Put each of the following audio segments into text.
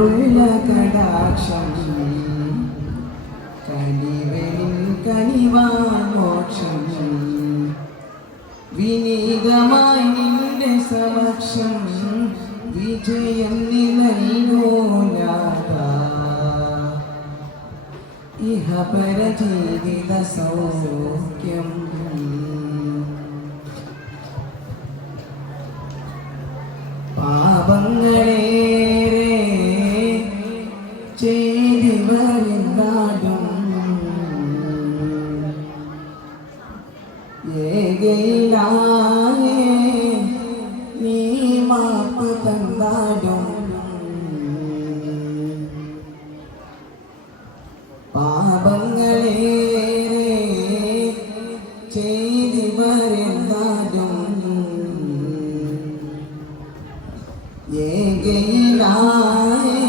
കൊണ്ടുള്ള കടാക്ഷം കനിവനിൻ കനിവാമോക്ഷം വിനീതമായി നിന്റെ സമക്ഷം വിജയം നിലയിലോലാത ഇഹപര ജീവിത സൗഖ്യം പാപങ്ങളേറെ ചെയ്തിവരെന്നാലും ഏകയിലായേ നീ മാപ്പ് തന്നാലും പാപങ്ങളേറെ ചെയ്തിവരെന്നാലും ഏകയിലായേ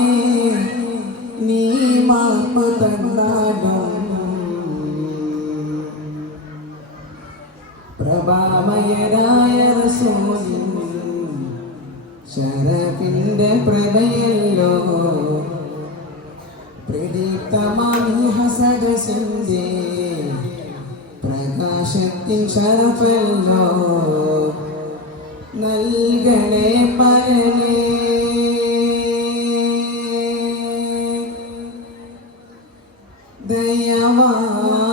നീ മാപ്പ് തന്നാലും പ്രഭാമയനായ റസൂലിൻ ശരഫിന്റെ പ്രഭയല്ലോ പ്രദീപ്തമായി ഹസദസിന്റെ പ്രകാശത്തിൻ ശരഫല്ലോ നൽകണേ പരനേ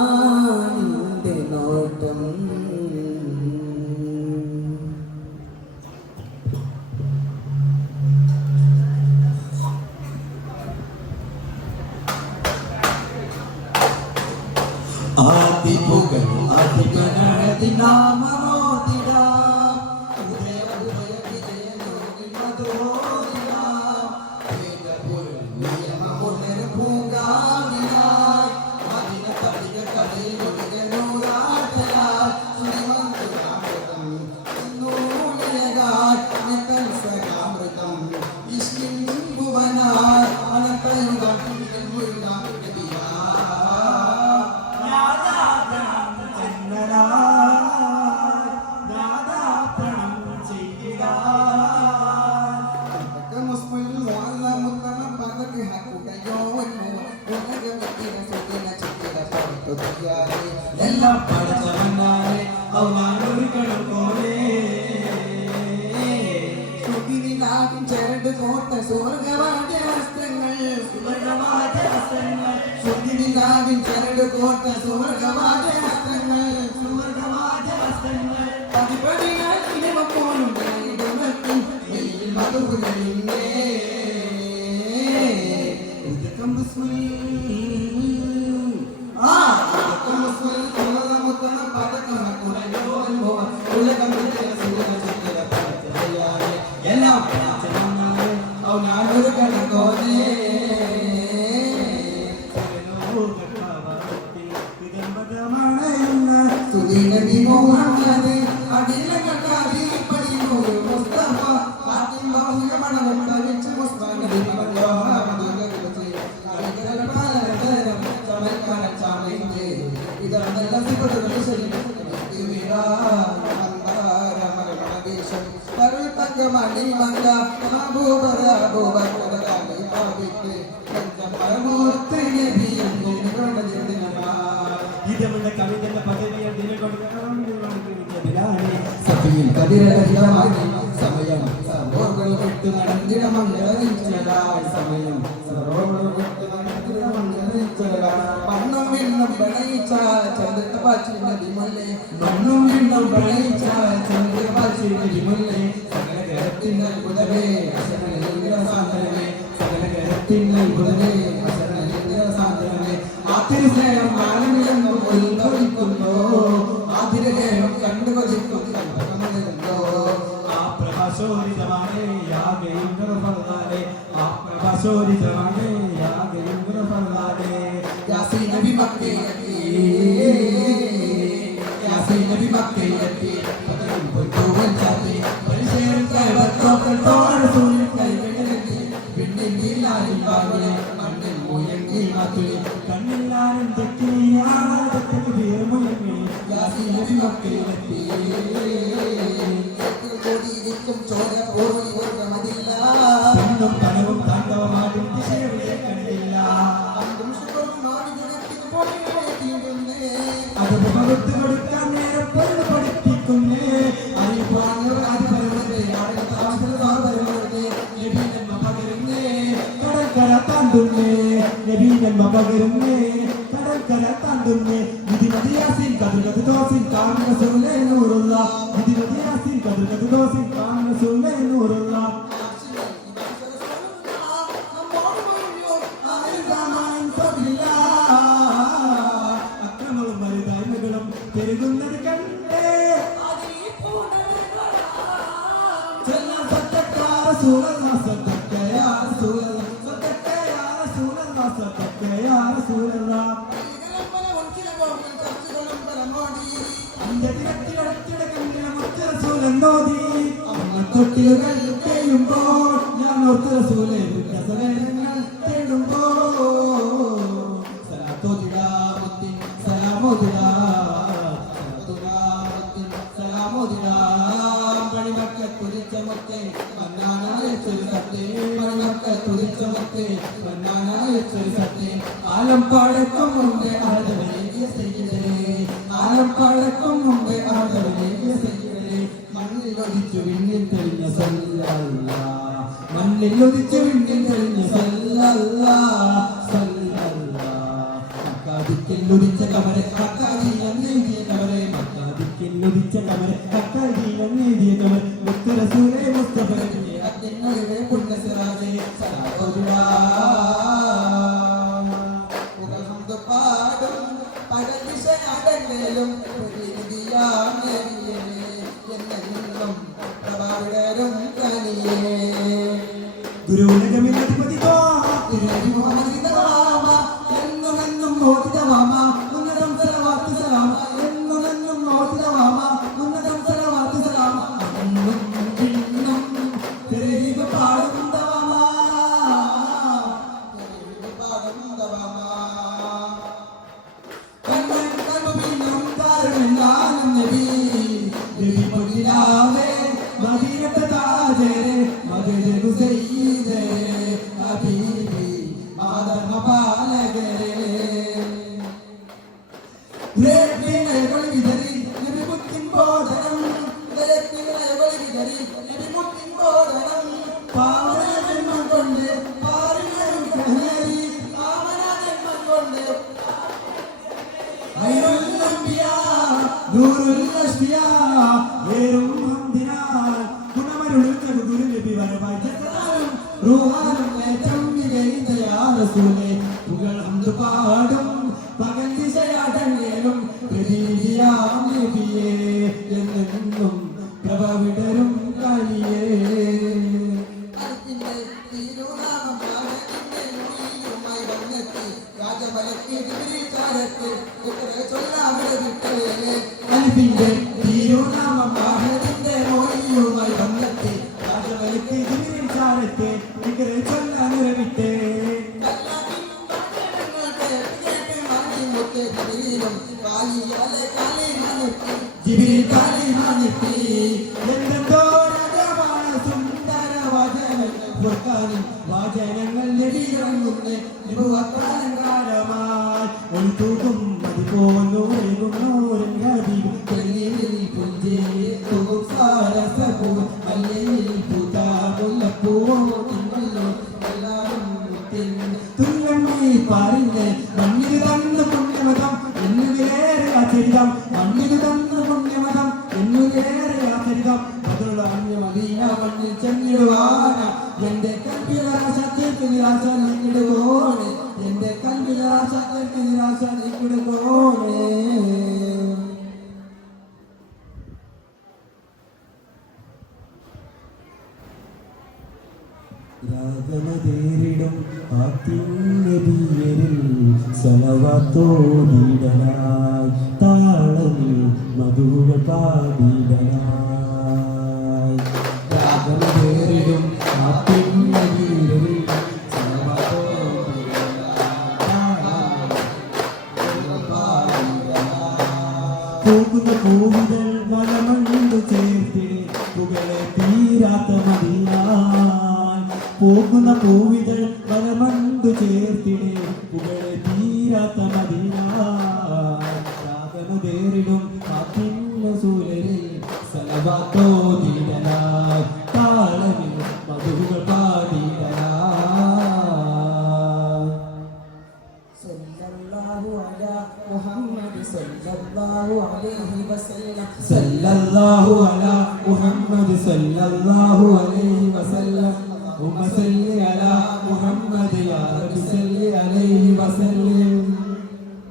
ദയവാനിന്റെ നോട്ടം ആദിപുകൾ ആദിപനദിനാമോദിത ഉദയ ഉദയ വിജയ യോഗി മധുരോദിന വേദപുരം നിയമമുള്ളര പൂങ്കാവിന മദിന തടിക കടയിലൊടിക നൂറാട്ടല ശ്രീമന്തുരാമൃതം നൂലിയകാൽ നകൽസകാമൃതം വിഷ്ണിൻ ഭുവന അനന്തയുഗം മുഴുകാം എല്ലാം പഠിച്ചവനാരെ അവനൊരുക്കണം പോലെ സുഖിനിലാകും ചരട് കോട്ട സ്വർഗവാദ വസ്ത്രങ്ങൾ സുവർഗവാദ വസ്ത്രങ്ങൾ സുഖിനിലാകും ചരട് കോട്ട സ്വർഗവാദ വസ്ത്രങ്ങൾ സുവർഗവാദ വസ്ത്രങ്ങൾ പതിപടിയാൽ ഇനിമ പോലും വെളിയിൽ മധുരലിന്റെ സമയം സർവോകൾ വിട്ടു നടന്നിട മംഗളനിച്ചലായി സമയം സർവോകൾ വിട്ടു നടന്നിട മംഗളനിച്ചലായി മണ്ണും വിണ്ണും പ്രണയിച്ച ചന്ദ്രപാച്ചിന്റെ വിമല്ലേ മണ്ണും വിണ്ണും പ്രണയിച്ച ചന്ദ്രപാച്ചിന്റെ വിമല്ലേ സകല ഗ്രഹത്തിന്റെ അത്ഭുതമേ അശരണ സാധനമേ സകല ഗ്രഹത്തിന്റെ അത്ഭുതമേ അശരണ സാധനമേ ആതിരി സ്നേഹം മാനമില്ലെന്നും ഉത്ഭവിക്കുന്നു ആതിരി ദേഹം കണ്ടു കൊതിക്കുന്നു പ്രഭാശോരിതമാണേ യാഗയും ഗുരുഫലദാനേ ആ പ്രഭാശോരിതമാണേ യാഗയും ഗുരുഫലദാനേ യാസീൻ നബി മക്കയിലെത്തി യാസീൻ നബി മക്കയിലെത്തി പതരും പൊട്ടുവൻ ചാത്തി പരിശേരം കൈവത്തോക്കൾ തോരസൂൽ കൈവിടലെത്തി പിന്നിൽ നീലായും വാങ്ങിയ മണ്ണിൽ മൂയങ്ങി മാത്തുലി കണ്ണില്ലാരും തെറ്റി തെറ്റി വീർമുയങ്ങി യാസീൻ നബി മക്കയിലെത്തി ചോര പോയി ഒരു മതില്ല താണ്ഡവമാടും പകരുന്നേ കടൽക്കര താണ്ടുന്നേ വിധിമതിയാസിൻ കതിർകത് ദോസിൻ കാണുന്ന സുല്ലേ നൂറുള്ള വിധിമതിയാസിൻ കതിർകത് ദോസിൻ കാണുന്ന സുല്ലേ നൂറുള്ള അക്രമവും മരുതായ്മകളും പെരുകുന്നത് കണ്ടേ സൂറല്ല സത്തക്കയാ സൂറല്ല തൊട്ടിലുകൾ ചെയ്യുമ്പോൾ ഞാൻ ഓർത്ത് റസൂലേ തേടുമ്പോൾ ആലം പഴക്കം മുമ്പേ ആദരവേകിയ സയ്യിദേ ആലം പഴക്കം മുമ്പേ ആദരവേകിയ സയ്യിദേ മണ്ണിലൊതിച്ചു വിണ്ണിൽ തെളിഞ്ഞ സല്ലല്ലാഹ് മണ്ണിലൊതിച്ചു വിണ്ണിൽ തെളിഞ്ഞ സല്ലല്ലാഹ് സല്ലല്ലാഹ് മക്കാദിക്കിലൊതിച്ച കമരെ മക്കാദിയെന്നെഴുതിയ കമരെ മക്കാദിക്കിലൊതിച്ച കമരെ മക്കാദിയെന്നെഴുതിയ കമർ മുത്ത് റസൂലേ മുസ്തഫ നബിയേ അത്തിനൊഴിവേ പുണ്യസിറാജേ സലാത്തുല്ലാ പാടും പകലിശയാടലും എന്നെന്നും പ്രഭാവിടരും കനിയേ ഗുരുവിനധിപതി എന്നുമെന്നും മോദിതമാമ ഉന്നതം സലവാത്ത് സലാം എന്നുമെന്നും മോദിതമാമ ഉന്നതം സലവാത്ത് സലാം എന്നും ഇന്നും തെരീക പാടുന്നവാമ പാടുന്നവാമ മദീനത്തെ താജരെ മദീനു സയ്യിദേ ഹബീബി മാദമ പാലകരെ ലേഖിനെ വിതറി നബി മുത്തിൻ ബോധനം ലേഖിനെ വിതറി നബി മുത്തിൻ ബോധനം പാവനൻ കൊണ്ട് പാരിനും കഹരി പാവനൻ കൊണ്ട് ഖൈറുൽ അംബിയാ നൂറുൽ അസ്ഫിയാ വേറും ഹംദിനാൽ ഗുണമരുളുന്ന ഗുരു നബി വരവായിത്തനാലും റൂഹാനും ഏറ്റം മികൈത യാ റസൂലേ പുകൾ ഹംദ് പാടും പകൽ ദിശയാടങ്ങേലും പ്രതീതിയാം നബിയേ എന്നെന്നും പ്രഭ വിടരും കാലിയേ അൽഫിന്റെ തിരുനാമം മാഹദിന്റെ മൊഴിയുമായി വന്നെത്തി രാജവലിക്ക് ഇതിരിൽ ചാരത്തെ ഇക്കരെ ചൊല്ലാൻ ഉരവിട്ടേ ജിബ്രീൽ കാലിമാനെത്തി എന്തെന്തോ രാജമാണ് സുന്ദര വചനങ്ങൾ വാചനങ്ങൾ ലഭിക്കുന്നുണ്ട് നിബുവത്താലങ്കാരമായി ഒരു തൂക്കും മതിപോന്നൂരും നൂരൻ ഹബീബ് തെല്ലിൽ പുഞ്ചിരി തൂക്കും സാരസപൂ മല്ലയിൽ പൂതാമുല്ലപ്പൂവോ തിന്നല്ലോ തുല്ലമ്മി പറഞ്ഞ് മണ്ണിന് തന്ന പുണ്യമതം എന്നിലേറെ ആചരിതം മണ്ണിന് തന്ന പുണ്യമതം എന്നിലേറെ ആചരിതം അതുള്ള അന്യമദീന മണ്ണിൽ ചെന്നിടുവാന എന്റെ കൽപ്പിലാശത്തേക്ക് നിരാശ നീക്കിടുപോണേ എന്റെ കൽപ്പിലാശത്തേക്ക് നിരാശ നീക്കിടുപോണേ രാഗമതേറിടും ആത്തിന്നബിയരിൽ സലവാത്തോടിടനായി താളമിൽ മധുര പാടിടനായി രാഗമതേറിടും ആത്തിന്നബിയരിൽ പോകുന്ന പൂവിതൾ മലമണ്ണു ചേർത്തിടെ പുകളെ തീരാത്ത മതിയായി പോകുന്ന പൂവിതൾ മലമണ്ണു ചേർത്തിടെ പുകളെ തീരാത്ത മതിയായി രാഗമുതേറിടും കാത്തിന്ന സൂര്യനിൽ സലവാത്തോ തീരനായി താളമിൽ മധുകൾ പാടിടനായി صلى الله عليه وسلم اللهم صل على محمد يا رب صل عليه وسلم.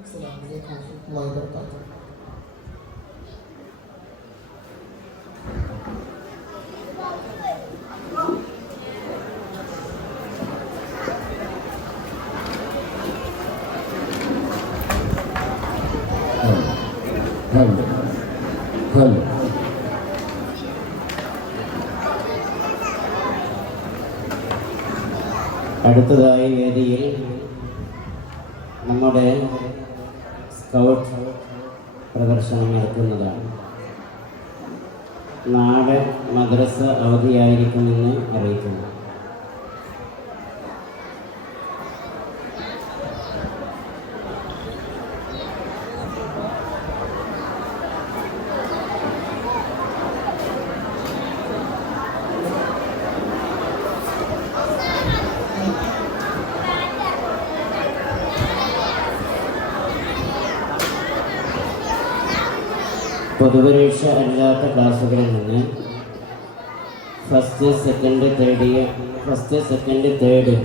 السلام عليكم ورحمة الله وبركاته. അടുത്തതായി വേദിയിൽ നമ്മുടെ സ്കൗട്ട് പ്രദർശനം നടത്തുന്നതാണ്. നാളെ മദ്രസ അവധിയായിരിക്കുമെന്ന് അറിയിക്കുന്നു. പൊതുപരീക്ഷ അല്ലാത്ത ക്ലാസ്സുകളിൽ നിന്ന് ഫസ്റ്റ് സെക്കൻഡ് തേർഡ്